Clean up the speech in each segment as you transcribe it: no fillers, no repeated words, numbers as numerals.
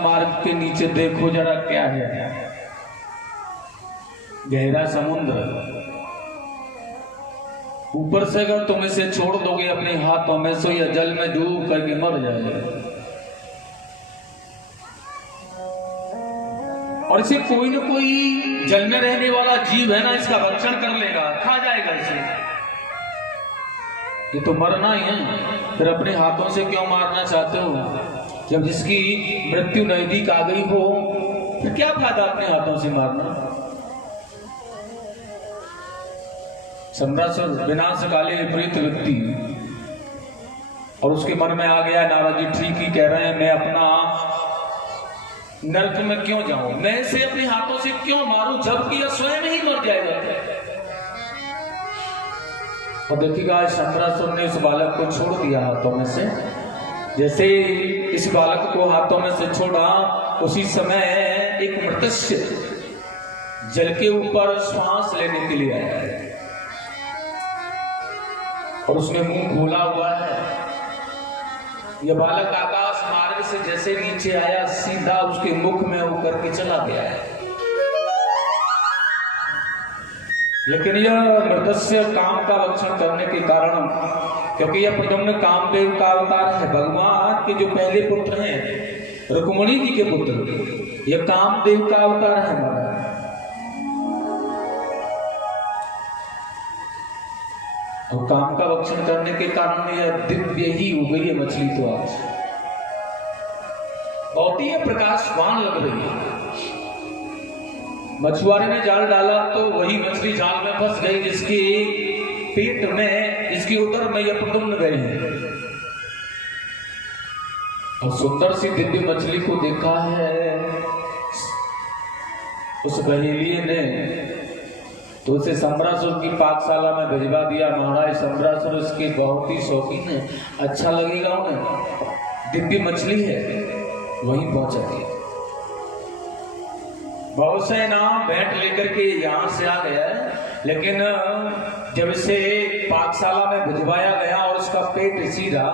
मार्ग के नीचे देखो जरा क्या है, गहरा समुद्र। ऊपर से अगर तुम इसे छोड़ दोगे अपने हाथों में से, या जल में डूब करके मर जाएगा। और इसे कोई ना कोई जल में रहने वाला जीव है ना, इसका भक्षण कर लेगा, खा जाएगा इसे। ये तो मरना ही है, फिर अपने हाथों से क्यों मारना चाहते हो? जब जिसकी मृत्यु नजदीक आ गई हो, फिर क्या फायदा अपने हाथों से मारना? सम्रासुर विनाश काले विपरीत व्यक्ति, और उसके मन में आ गया नारद जी ठीक ही कह रहे हैं, मैं अपना नरक में क्यों जाऊं, मैं इसे अपने हाथों से क्यों मारूं, जबकि यह स्वयं ही मर जाएगा। और देखिएगा सम्रासुर ने उस बालक को छोड़ दिया हाथों में से। जैसे इस बालक को हाथों में से छोड़ा, उसी समय एक मृत्स्य जल के ऊपर श्वास लेने के लिए आया है, और उसने मुंह खोला हुआ है। यह बालक आकाश मार्ग से जैसे नीचे आया, सीधा उसके मुख में होकर के चला गया है। लेकिन यह मृत्स्य काम का भक्षण करने के कारण, क्योंकि यह प्रद्युम्न कामदेव का अवतार है, भगवान के जो पहले पुत्र हैं रुक्मिणी जी के पुत्र, यह कामदेव का अवतार है हमारा। और काम का भक्षण करने के कारण यह दिव्य ही हो गई है मछली। तो आज बहुत ही प्रकाशवान लग रही है। मछुआरे ने जाल डाला तो वही मछली जाल में फंस गई, जिसके पेट में, जिसकी उदर में यह प्रद्युम्न गए हैं। और सुंदर सी दिव्य मछली को देखा है उस गहेलिये ने, तो उसे सम्रासुर की पाकशाला में भिजवा दिया। महाराज सम्रासुर इसके बहुत ही शौकीन है, अच्छा लगेगा उन्हें, दिव्य मछली है, वहीं पहुंचा दिया। बहुत से नाम भेंट लेकर के यहां से आ गया है, लेकिन जब इसे पाकशाला में भिजवाया गया और उसका पेट सीधा,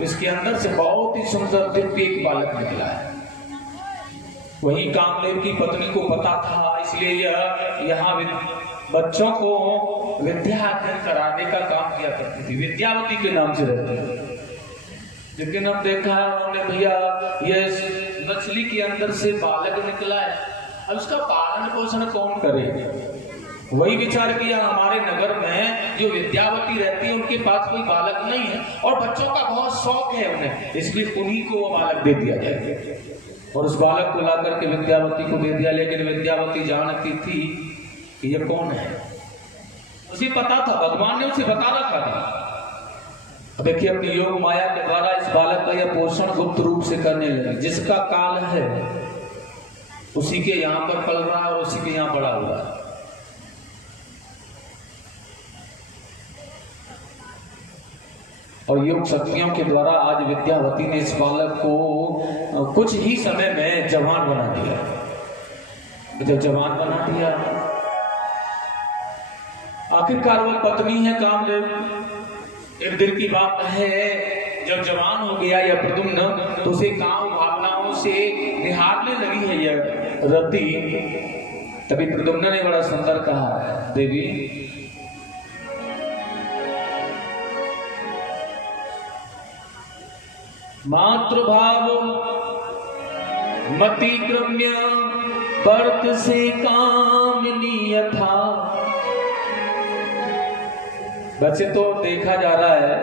इसके अंदर से बहुत ही सुंदर दिव्य एक बालक निकला है। वही कामदेव की पत्नी को पता था, इसलिए यह यहाँ बच्चों को विद्या अध्ययन कराने का काम किया करती थी, विद्यावती के नाम से रहती थी। लेकिन अब देखा है उन्होंने, भैया ये मछली के अंदर से बालक निकला है, अब उसका पालन पोषण कौन करे? वही विचार किया, हमारे नगर में जो विद्यावती रहती है उनके पास कोई बालक नहीं है, और बच्चों का बहुत शौक है उन्हें, इसलिए उन्हीं को वो बालक दे दिया जाए। और उस बालक को ला करके विद्यावती को दे दिया। लेकिन विद्यावती जानती थी कि ये कौन है, उसे पता था, भगवान ने उसे बता रखा था। देखिए अपनी योग माया के द्वारा इस बालक का यह पोषण गुप्त रूप से करने लगी। जिसका काल है उसी के यहां पर पल रहा है और उसी के यहां बड़ा हुआ है। और योग शक्तियों के द्वारा आज विद्यावती ने इस बालक को कुछ ही समय में जवान बना दिया। जब जवान बना दिया, आखिरकार वह पत्नी है कामदेव। एक दिन की बात है, जब जवान हो गया यह प्रद्युम्न, तो उसे काम भावनाओं से निहारने लगी है यह रति। तभी प्रद्युम्न ने बड़ा सुंदर कहा, देवी मातृभाव मतिक्रम्य वर्त से कामनी यथा। वैसे तो देखा जा रहा है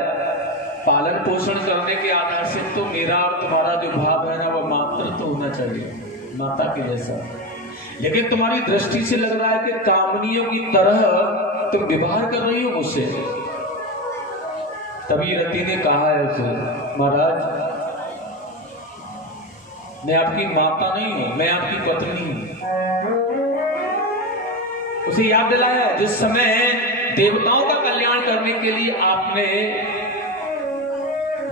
पालन पोषण करने के आधार से तो मेरा और तुम्हारा जो भाव है ना, वो मात्र तो होना चाहिए, माता के जैसा। लेकिन तुम्हारी दृष्टि से लग रहा है कि कामनियों की तरह तुम व्यवहार कर रही हो मुझसे। तभी रति ने कहा है उसे, महाराज मैं आपकी माता नहीं हूं, मैं आपकी पत्नी हूं। उसे याद दिलाया जिस समय देवताओं का कल्याण करने के लिए आपने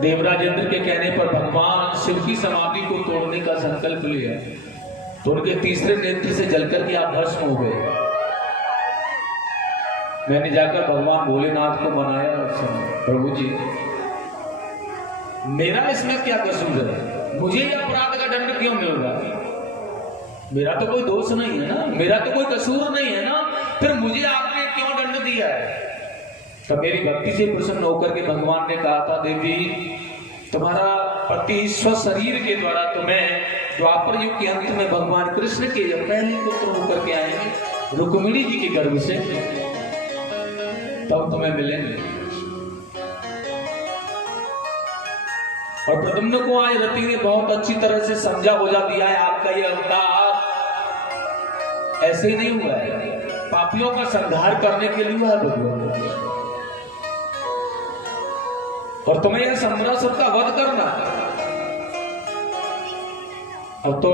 देवराज इंद्र के कहने पर भगवान शिव की समाधि को तोड़ने का संकल्प लिया, तो उनके तीसरे नेत्र से जलकर के आप भस्म हो गए। मैंने जाकर भगवान भोलेनाथ को मनाया उस समय, प्रभु जी मेरा इसमें क्या कसूर है? मुझे ये अपराध का दंड क्यों मिल रहा है? मेरा तो कोई दोष नहीं है ना, मेरा तो कोई कसूर नहीं है ना, फिर मुझे आपने क्यों दंड दिया है? तो मेरी भक्ति से प्रसन्न होकर के भगवान ने कहा था, देवी तुम्हारा पति स्वशरीर के द्वारा तुम्हें द्वापर युग के अंत में भगवान कृष्ण के पहले पुत्र होकर के आएंगे रुक्मिणी जी के गर्भ से, तब तुम्हें मिलेंगे। और प्रद्युम्न को आज रति ने बहुत अच्छी तरह से समझा बुझा दिया है, आपका ये अवतार ऐसे ही नहीं हुआ है, पापियों का संहार करने के लिए हुआ है भगवान, और तुम्हें यह सम्रासुर का वध करना है। अब तो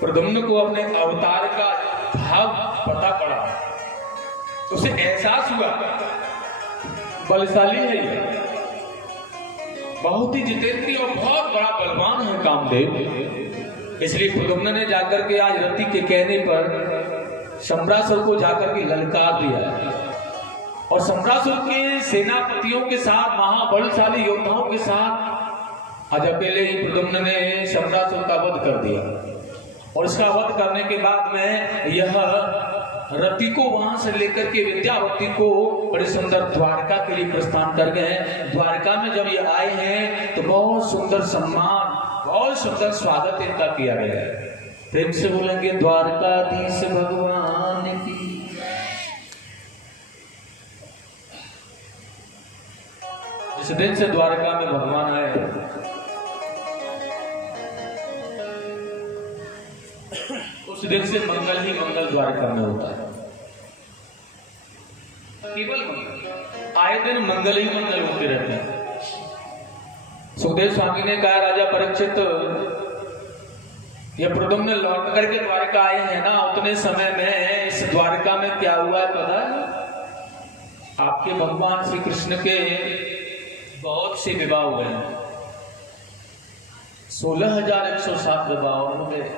प्रद्युम्न को अपने अवतार का भाव पता पड़ा, उसे एहसास हुआ बलशाली है ये, बहुत ही जितेंद्रिय और बहुत बड़ा बलवान है कामदेव। इसलिए प्रद्युम्न ने जाकर के आज रति के कहने पर सम्रासुर को जाकर के ललकार दिया है, और सम्रासुर के सेनापतियों के साथ, महाबलशाली योद्धाओं के साथ आज अकेले ही प्रद्युम्न ने सम्रासुर का वध कर दिया। और इसका वध करने के बाद में यह रति को वहां से लेकर के विद्यावती को बड़े सुंदर द्वारका के लिए प्रस्थान कर गए। द्वारका में जब ये आए हैं तो बहुत सुंदर सम्मान, बहुत सुंदर स्वागत इनका किया गया है। प्रेम से बोलेंगे द्वारकाधीश भगवान की। जिस दिन से द्वारका में भगवान आए उस दिन से मंगल ही मंगल द्वारका में होता है, केवल मंगल, आए दिन मंगल ही मंगल होते रहते हैं। सुखदेव स्वामी ने कहा, राजा परीक्षित ये प्रद्युम्न लौट करके द्वारका आए हैं ना, उतने समय में इस द्वारका में क्या हुआ है पता है? आपके भगवान श्री कृष्ण के बहुत से विवाह हुए हैं, 16,107 विवाह हो गए।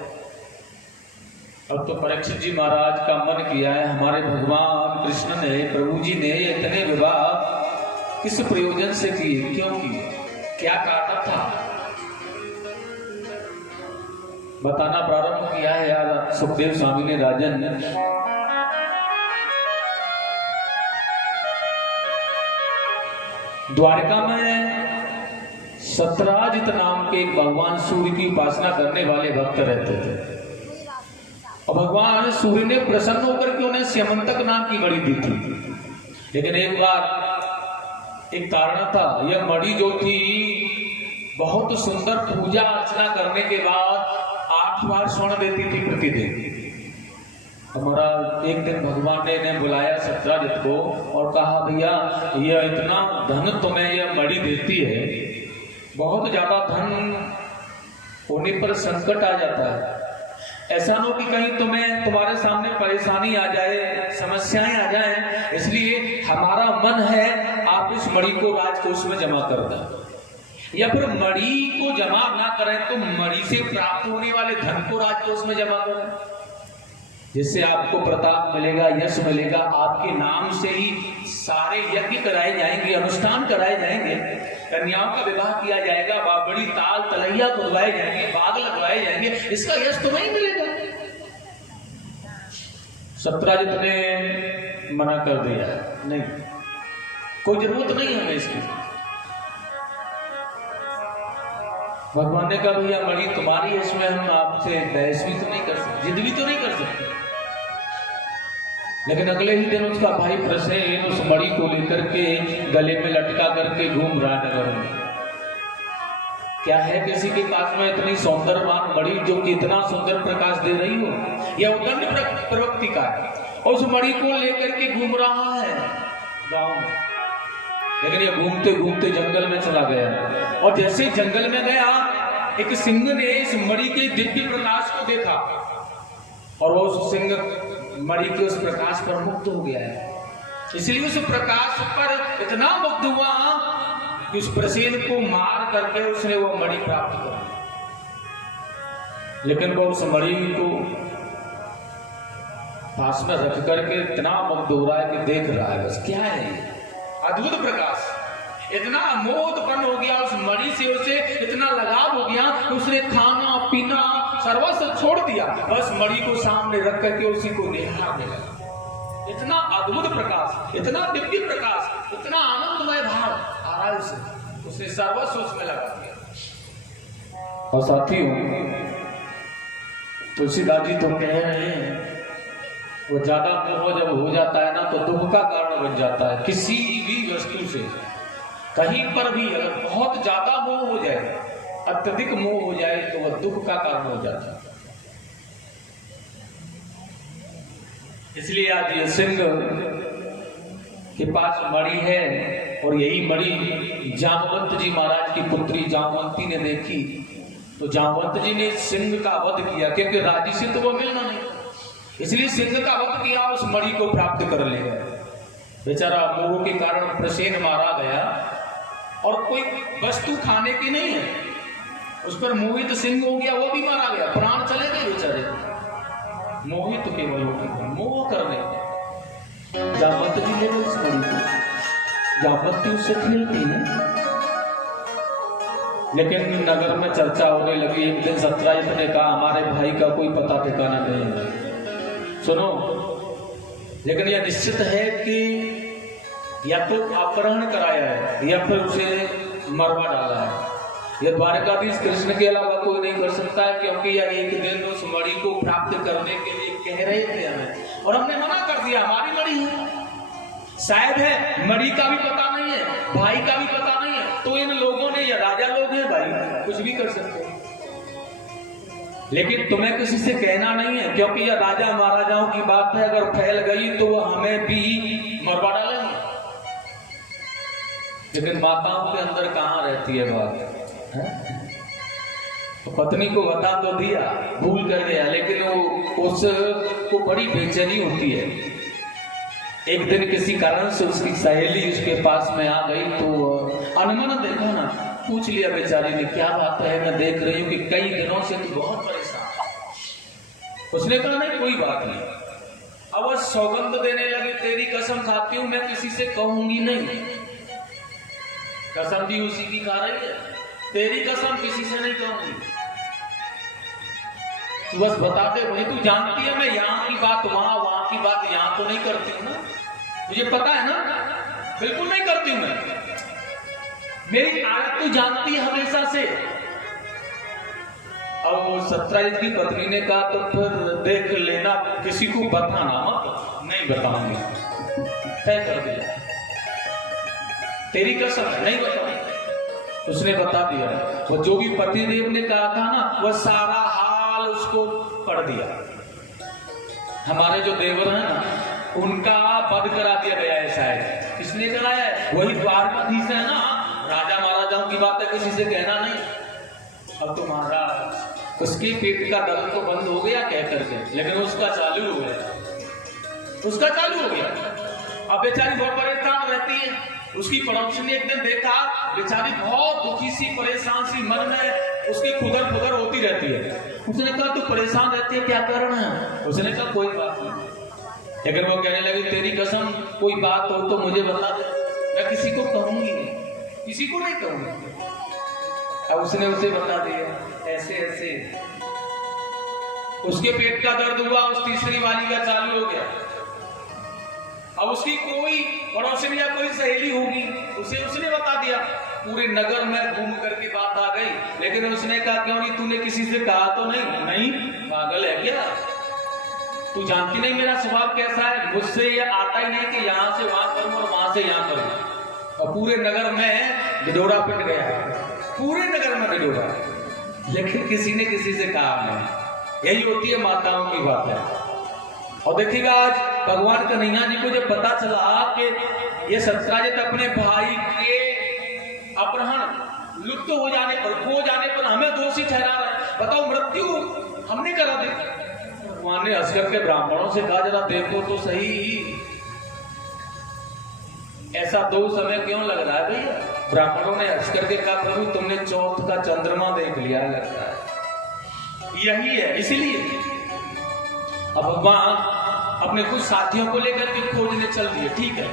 अब तो परीक्षित जी महाराज का मन किया है, हमारे भगवान कृष्ण ने, प्रभु जी ने इतने विवाह किस प्रयोजन से किए, क्यों किए, क्या कारण था, बताना प्रारंभ किया है यार सुखदेव स्वामी ने। राजन द्वारका में सतराजित नाम के भगवान सूर्य की उपासना करने वाले भक्त रहते थे, और भगवान सूर्य ने प्रसन्न होकर के उन्हें स्यमंतक नाम की मणि दी थी। लेकिन एक बार एक कारण था, यह मणि जो थी बहुत सुंदर पूजा अर्चना करने के बाद 8 बार स्वर्ण देती थी प्रतिदिन। हमारा एक दिन भगवान ने इन्हें बुलाया सतराजित को और कहा, भैया यह इतना धन तुम्हें यह मणि देती है, बहुत ज्यादा धन होने पर संकट आ जाता है, ऐसा न हो कि कहीं तुम्हारे सामने परेशानी आ जाए, समस्याएं आ जाएं, इसलिए हमारा मन है आप इस मणि को राजकोष में जमा कर दें, या फिर मणि को जमा ना करें तो मणि से प्राप्त होने वाले धन को राजकोष में जमा करें, जिससे आपको प्रताप मिलेगा, यश मिलेगा, आपके नाम से ही सारे यज्ञ कराए जाएंगे, अनुष्ठान कराए जाएंगे, कन्याओं का विवाह किया जाएगा, बाबड़ी ताल तलैया खुदवाए जाएंगे, बाग लगवाए जाएंगे, इसका यश तुम्हें ही मिलेगा। सतराजित ने मना कर दिया, नहीं, कोई जरूरत नहीं हमें इसकी। भगवान ने कहा, भैया मणि तुम्हारी है, इसमें हम आपसे बहस भी तो नहीं कर सकते, जिद भी तो नहीं कर सकते। लेकिन अगले ही दिन उसका भाई प्रसेन उस मणि को लेकर के गले में लटका करके घूम रहा नगर में। क्या है किसी के पास में इतनी सौंदर्यवान मणि जो कि इतना सुंदर प्रकाश दे रही हो, यह उदंड प्रवृत्ति का है, और उस मणि को लेकर के घूम रहा है गांव में। लेकिन यह घूमते घूमते जंगल में चला गया, और जैसे जंगल में गया एक सिंह ने इस मणि के दिव्य प्रकाश को देखा, और वो सिंह मणि के उस प्रकाश पर मुक्त हो गया है। इसलिए उस प्रकाश पर इतना मुग्ध हुआ कि उस प्रसेन को मार करके उसने वो मणि प्राप्त कर। लेकिन वो उस मणि को पास में रख करके इतना मुग्ध हो रहा है कि देख रहा है, बस क्या है ये अद्भुत प्रकाश, इतना मोह उत्पन्न हो गया उस मणि से, उसे इतना लगाव हो गया कि उसने खाना पीना सर्वस्व छोड़ दिया, बस मणि को सामने रख करके उसी को निहारने लगा। इतना अद्भुत प्रकाश, इतना दिव्य प्रकाश, इतना आनंदमय भाव आ रहा है उसने सर्वस्व उसमें लगा दिया। और साथियों, तुलसीदास जी तो कह रहे हैं वो ज्यादा मोह जब हो जाता है ना तो दुख का कारण बन जाता है। किसी भी वस्तु से कहीं पर भी अगर बहुत ज्यादा मोह हो जाए, अत्यधिक मोह हो जाए तो वह दुख का कारण हो जाता है। इसलिए आज ये सिंह के पास मणि है और यही मणि जामवंत जी महाराज की पुत्री जामवंती ने देखी तो जामवंत जी ने सिंह का वध किया, क्योंकि राजी से तो वो मिलना नहीं, इसलिए सिंह का वध किया, उस मणि को प्राप्त कर ले गए। बेचारा मोह के कारण प्रसेन मारा गया और कोई वस्तु खाने की नहीं है, उस पर मोहित सिंह हो गया, वो भी मारा गया, प्राण चले गए बेचारे। मोहित केवल मोह करने जामवंत जी ले गए इस मणि को, जामवंती उससे खेलती है। लेकिन नगर में चर्चा होने लगी। एक दिन सत्यराजित ने कहा हमारे भाई का कोई पता ठिकाना नहीं है। सुनो, लेकिन यह निश्चित है कि या तो अपहरण कराया है या फिर उसे मरवा डाला है। यह द्वारकाधीश कृष्ण के अलावा कोई नहीं कर सकता है, क्योंकि यह एक दिन उस मणि को प्राप्त करने के लिए कह रहे थे हमें और हमने मना कर दिया। हमारी मणि है, शायद है, मणि का भी पता नहीं है, भाई का भी पता नहीं है, तो इन लोगों ने, या राजा लोग हैं भाई, कुछ भी कर सकते हैं। लेकिन तुम्हें किसी से कहना नहीं है, क्योंकि यह राजा महाराजाओं की बात है, अगर फैल गई तो वह हमें भी मरवा डालेंगे। लेकिन माताओं के अंदर कहां रहती है बात है? तो पत्नी को बता तो दिया, भूल कर गया, लेकिन वो उसको बड़ी बेचैनी होती है। एक दिन किसी कारण से उसकी सहेली उसके पास में आ गई तो अनमन देखा ना, पूछ लिया बेचारी ने, क्या बात है, मैं देख रही हूँ कि कई दिनों से तू बहुत परेशान। उसने कहा नहीं कोई बात नहीं। अब वह सौगंध देने लगी, तेरी कसम खाती हूँ मैं किसी से कहूंगी नहीं। कसम भी उसी की खा रही है, तेरी कसम किसी से नहीं कहूंगी, तू बस बता दे मुझे, तू जानती है मैं यहाँ की बात वहां, वहां की बात यहाँ तो नहीं करती हूँ ना, तुझे पता है ना, बिल्कुल नहीं करती हूँ मैं, मेरी आदत तू जानती है हमेशा से। अब सत्यराजित की पत्नी ने कहा तो फिर देख लेना, किसी को बताना मत। नहीं बताऊंगी, तय कर दिया, तेरी कसम नहीं बताऊंगी। उसने बता दिया, वो जो भी पतिदेव ने कहा था ना, वह सारा हाल उसको पढ़ दिया। हमारे जो देवर हैं ना, उनका वध करा दिया गया है। शायद किसने कराया है? वही द्वारकाधीश है ना। राजा महाराजाओं की बात है, किसी से कहना नहीं। अब तो महाराज उसके पेट का दर्द तो बंद हो गया कह करके, लेकिन उसका चालू हो गया, उसका चालू हो गया। अब बेचारी बहुत परेशान रहती है। उसकी पड़ोसी ने एक दिन देखा, बेचारी बहुत दुखी सी, परेशान सी, मन में उसकी खुदर खुदर होती रहती है। उसने कहा तू परेशान रहती है, क्या कारण है? उसने कहा कोई बात नहीं। लेकिन वो कहने लगी, तेरी कसम कोई बात हो तो मुझे बता दे, मैं किसी को कहूंगी नहीं, किसी को नहीं कहूंगी। अब उसने उसे बता दिया, ऐसे ऐसे उसके पेट का दर्द हुआ, उस तीसरी वाली का चालू हो गया। अब उसकी कोई पड़ोसी या कोई सहेली होगी, उसे उसने बता दिया। पूरे नगर में घूम करके बात आ गई, लेकिन उसने कहा क्यों नहीं, तूने किसी से कहा तो नहीं? नहीं, पागल है क्या, तू जानती नहीं मेरा स्वभाव कैसा है, मुझसे ये आता ही नहीं कि यहाँ से वहां करूं और वहां से यहाँ करूं। और पूरे नगर में ढिढोरा पिट गया, पूरे नगर में ढिढोरा, लेकिन किसी ने किसी से कहा नहीं। यही होती है माताओं की बात है। और देखिएगा आज भगवान कन्हैया जी को जब पता चला कि ये सत्यराजित अपने भाई के अपहरण, लुप्त हो जाने पर, खो जाने पर हमें दोषी ठहरा रहे हैं, बताओ मृत्यु हमने करा दी। भगवान ने हंस करके ब्राह्मणों से कहा, जरा देखो तो सही, ऐसा दो समय क्यों लग रहा है भैया? ब्राह्मणों ने हंस करके कहा, प्रभु तुमने चौथ का चंद्रमा देख लिया लगता है, यही है इसलिए। अब भगवान अपने कुछ साथियों को लेकर के खोजने चल दिए, ठीक है,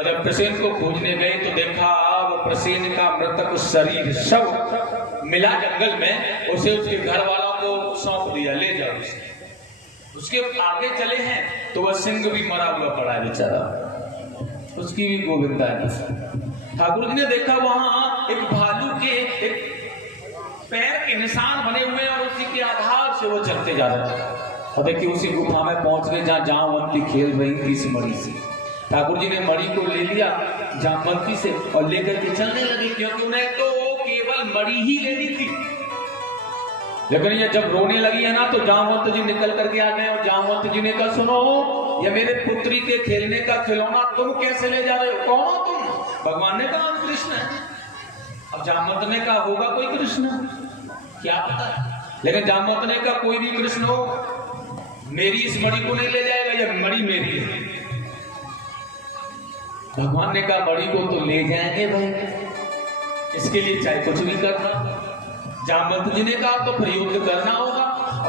और जब प्रसेन को खोजने गए तो देखा वो प्रसेन का मृतक शरीर शव मिला जंगल में। उसे उसके घर वालों को सौंप दिया, ले जाओ उसे। उसके आगे चले हैं तो वह सिंह भी मरा हुआ पड़ा है बेचारा, उसकी भी गोविंदा नहीं। ठाकुर जी ने देखा वहां एक भालू के एक पैर के निशान बने हुए और उसी के आधार से वो चलते जा रहे थे। और देखिए उसी गुफा में पहुंच गए जहां जामवंती खेल रही थी इस मणि से। ठाकुर जी ने मणि को ले लिया जामवंती से और लेकर के चलने लगे, क्योंकि उन्हें तो केवल मणि ही लेनी थी। लेकिन ये जब रोने लगी है ना तो जामवंत जी निकल करके आ गए और जामवंत जी ने कहा, सुनो, ये मेरे पुत्री के खेलने का खिलौना तुम कैसे ले जा रहे हो? कौन हो तुम? भगवान ने कहा कृष्ण है। अब जामवंत ने कहा होगा कोई कृष्ण, क्या पता। लेकिन जामवंत ने कहा कोई भी कृष्ण हो, मेरी इस मणि को नहीं ले जाएगा, ये मणि मेरी है। भगवान ने कहा मणि को तो ले जाएंगे भाई, इसके लिए चाहे कुछ भी करना। जामवंत जी ने कहा तो फिर युद्ध करना हो।